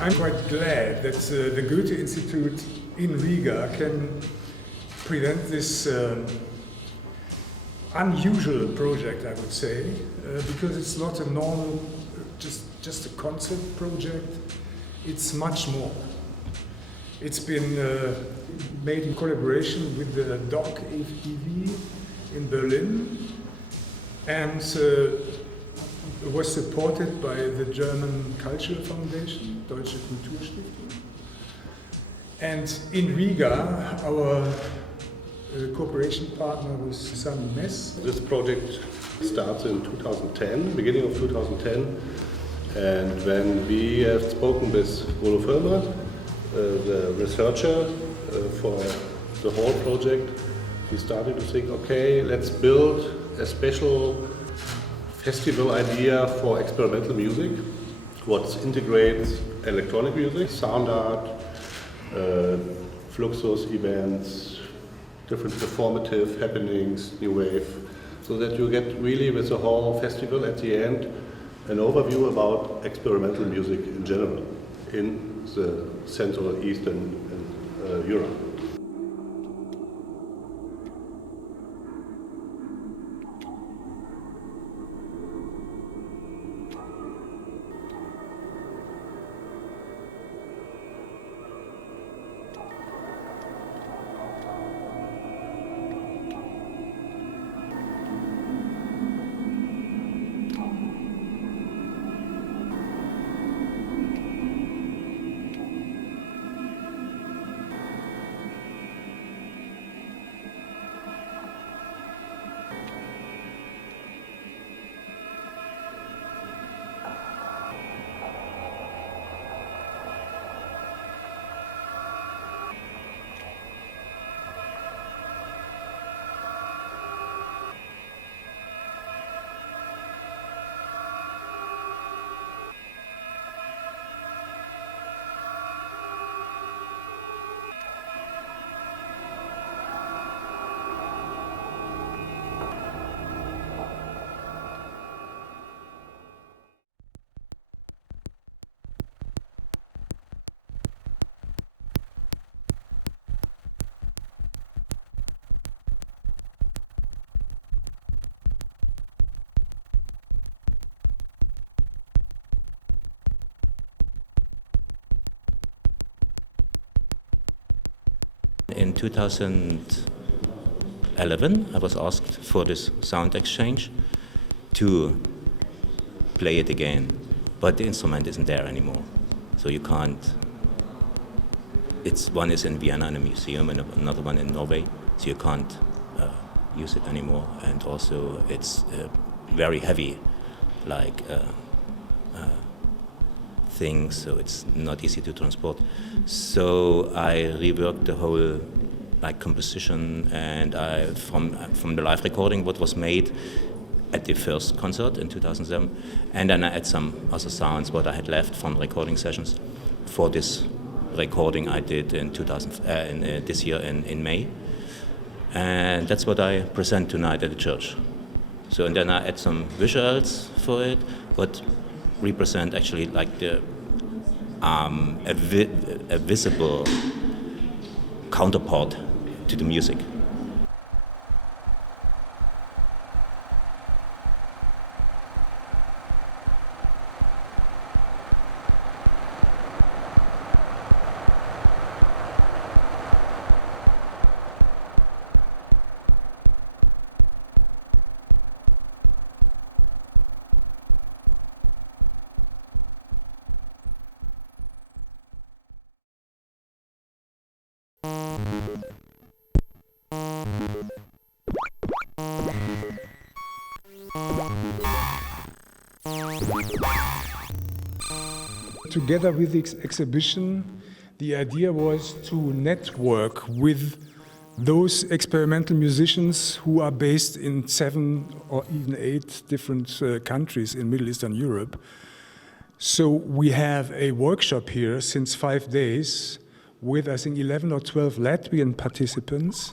I'm quite glad that the Goethe Institut in Riga can present this unusual project, I would say, because it's not a normal, just a concert project. It's much more. It's been made in collaboration with the DOC EV in Berlin and was supported by the German Cultural Foundation, Deutsche Kulturstiftung. And in Riga, our cooperation partner was Skaņu Mežs. This project starts in 2010, beginning of 2010, and when we have spoken with Rolo Firma, the researcher for the whole project, we started to think, okay, let's build a special festival idea for experimental music, what integrates electronic music, sound art, fluxus events, different performative happenings, new wave, so that you get really with the whole festival at the end an overview about experimental music in general in the Central, Eastern and Europe. In 2011, I was asked for this Sound Exchange to play it again, but the instrument isn't there anymore, so you can't. One is in Vienna in a museum and another one in Norway, so you can't use it anymore, and also it's very heavy, like things, so it's not easy to transport. So I reworked the whole composition, and from the live recording what was made at the first concert in 2007, and then I add some other sounds what I had left from recording sessions for this recording I did in this year in May, and that's what I present tonight at the church. So and then I add some visuals for it, what represent actually like the a visible counterpart to the music. Together with the exhibition, the idea was to network with those experimental musicians who are based in 7 or even 8 different countries in Middle Eastern Europe. So we have a workshop here since 5 days with, I think, 11 or 12 Latvian participants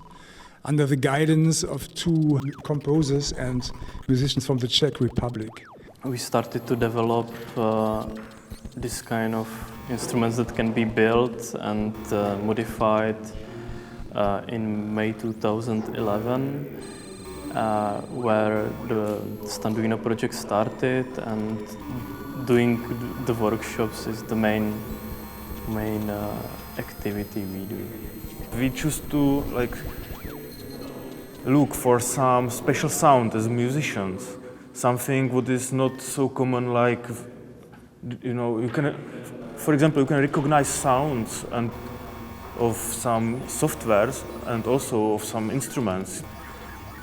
under the guidance of 2 composers and musicians from the Czech Republic. We started to develop this kind of instruments that can be built and modified in May 2011, where the Standuino project started, and doing the workshops is the main activity we do. We choose to look for some special sound as musicians, something what is not so common, you can, for example, you can recognize sounds and of some softwares and also of some instruments.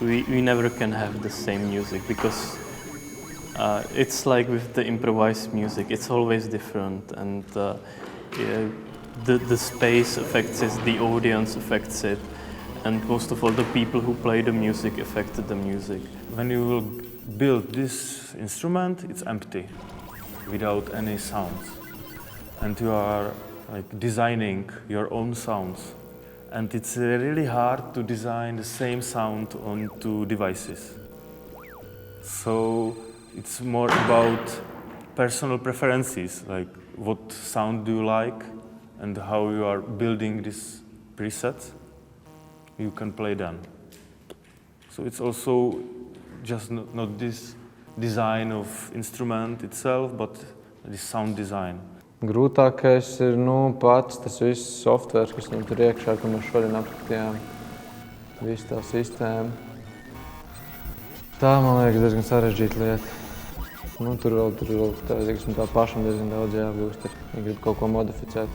We never can have the same music because it's like with the improvised music, it's always different, and the space affects it, the audience affects it, and most of all the people who play the music affected the music. When you will build this instrument, it's empty, without any sounds, and you are designing your own sounds. And it's really hard to design the same sound on two devices. So it's more about personal preferences, like what sound do you like and how you are building these presets, you can play them. So it's also just not this design of instrument itself, but the sound design. Grūtākais ir pats tas viss software, kas viņam tur iekšā, ko mēs šodien apskatījām, visu tā sistēma. Tā, man liekas, diezgan sarežģīta lieta. Tur vēl tā pašam diezgan daudz jāgūst, ja grib kaut ko modificēt.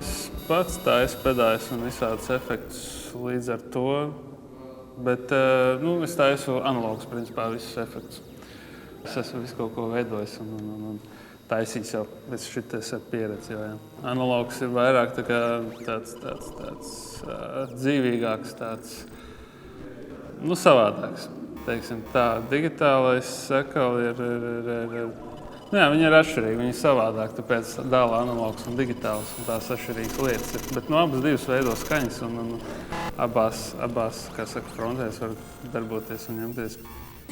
Es pats taisu pedāļus un visādus efektus līdz ar to, bet es taisu analogus, principā, visus efektus. Es esmu visu kaut ko veidojis un taisīts jau līdz šitais ar pieredzi. Jā. Analogs ir vairāk tāds dzīvīgāks, tāds savādāks. Teiksim tā, digitālais sakal ir viņi ir atšķirīgi, viņi ir savādāk, tāpēc dāla analogs un digitāls, un tās atšķirīgas lietas ir. Bet abas divas veido skaņas, un abās, kā saka, frontēs var darboties un ņemties.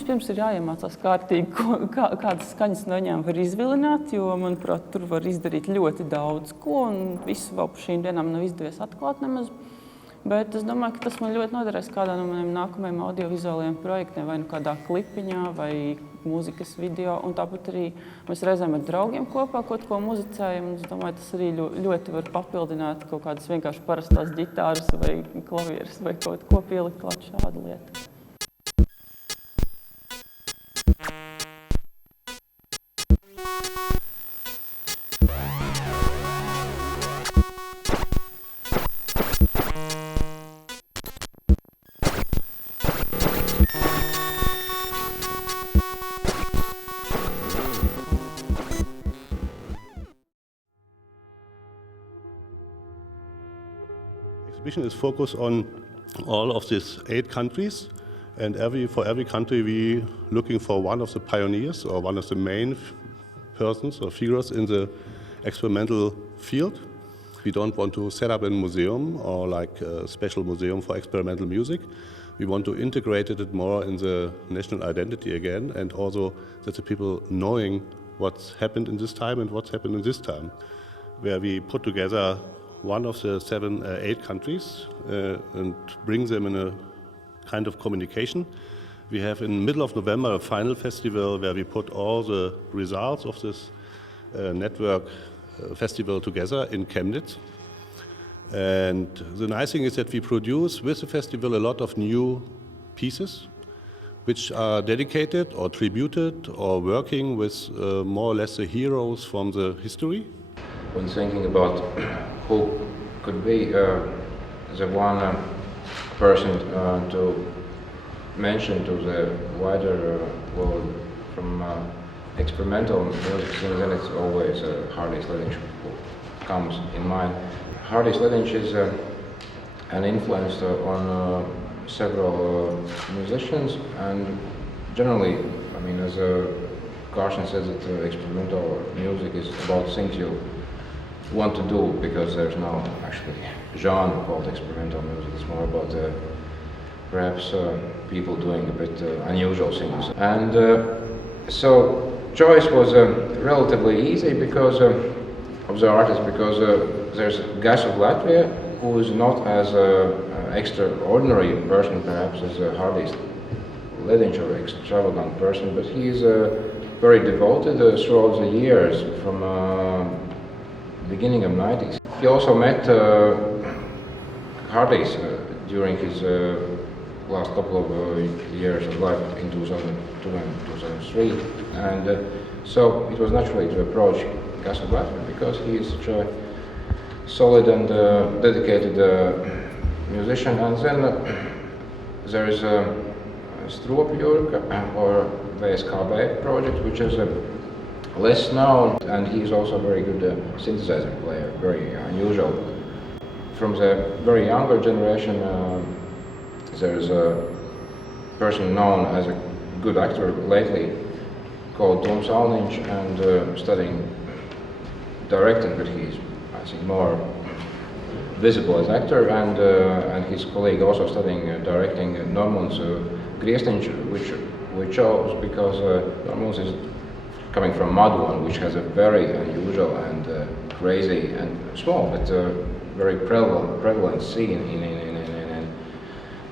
Pirms ir jāiemācās kārtīgi, kādas skaņas no viņām var izvilināt, jo, manuprāt, tur var izdarīt ļoti daudz ko, un visu vēl par šīm dienām nav izdevies atklāt nemaz. Bet es domāju, ka tas man ļoti noderēs kādā no maniem nākamajiem audiovizuālajiem projektiem, vai kādā klipiņā, vai mūzikas video, un tāpat arī mēs reizēm ar draugiem kopā kaut ko muzicējam, un es domāju, tas arī ļoti var papildināt kaut kādas vienkārši parastās ģitāras vai klavieres vai kaut ko pielikt klāt šādu lietu. Exhibition is focused on all of these 8 countries, and for every country we looking for one of the pioneers or one of the main persons or figures in the experimental field. We don't want to set up a museum or like a special museum for experimental music. We want to integrate it more in the national identity again, and also that the people knowing what's happened in this time and what's happened in this time, where we put together one of the 8 countries and bring them in a kind of communication. We have in the middle of November a final festival where we put all the results of this network festival together in Chemnitz. And the nice thing is that we produce with the festival a lot of new pieces which are dedicated or tributed or working with more or less the heroes from the history. When thinking about who could be the one person to mention to the wider world from experimental music scene, then it's always Hardy Sledinch who comes in mind. Hardy Sledinch is an influence on several musicians, and generally, I mean, as Carson says, that experimental music is about things you want to do, because there's no actually genre called experimental music. It's more about perhaps people doing a bit unusual things. And so choice was relatively easy, because of the artist, because there's Gas of Latvia, who is not as extraordinary person perhaps as Hardis Ledinch or extravagant person, but he is very devoted throughout the years from beginning of 90s. He also met Hardis during his last couple of years of life in 2002 and 2003, and so it was naturally to approach Gas of Latvia because he is such a solid and dedicated musician. And then there is Stropjurka or VSKB project, which is less known, and he is also a very good synthesizer player, very unusual. From the very younger generation, there is a person known as a good actor lately called Toms Alniņš, and studying directing, but he's, I think, more visible as actor, and his colleague also studying directing, Normons Griestiņš, which we chose because Normons is coming from Madoon, which has a very unusual and crazy and small but very prevalent scene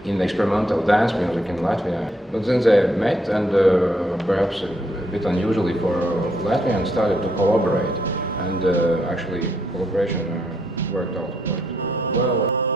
in experimental dance music in Latvia. But then they met, and perhaps a bit unusually for Latvia, and started to collaborate. And actually, collaboration worked out quite well.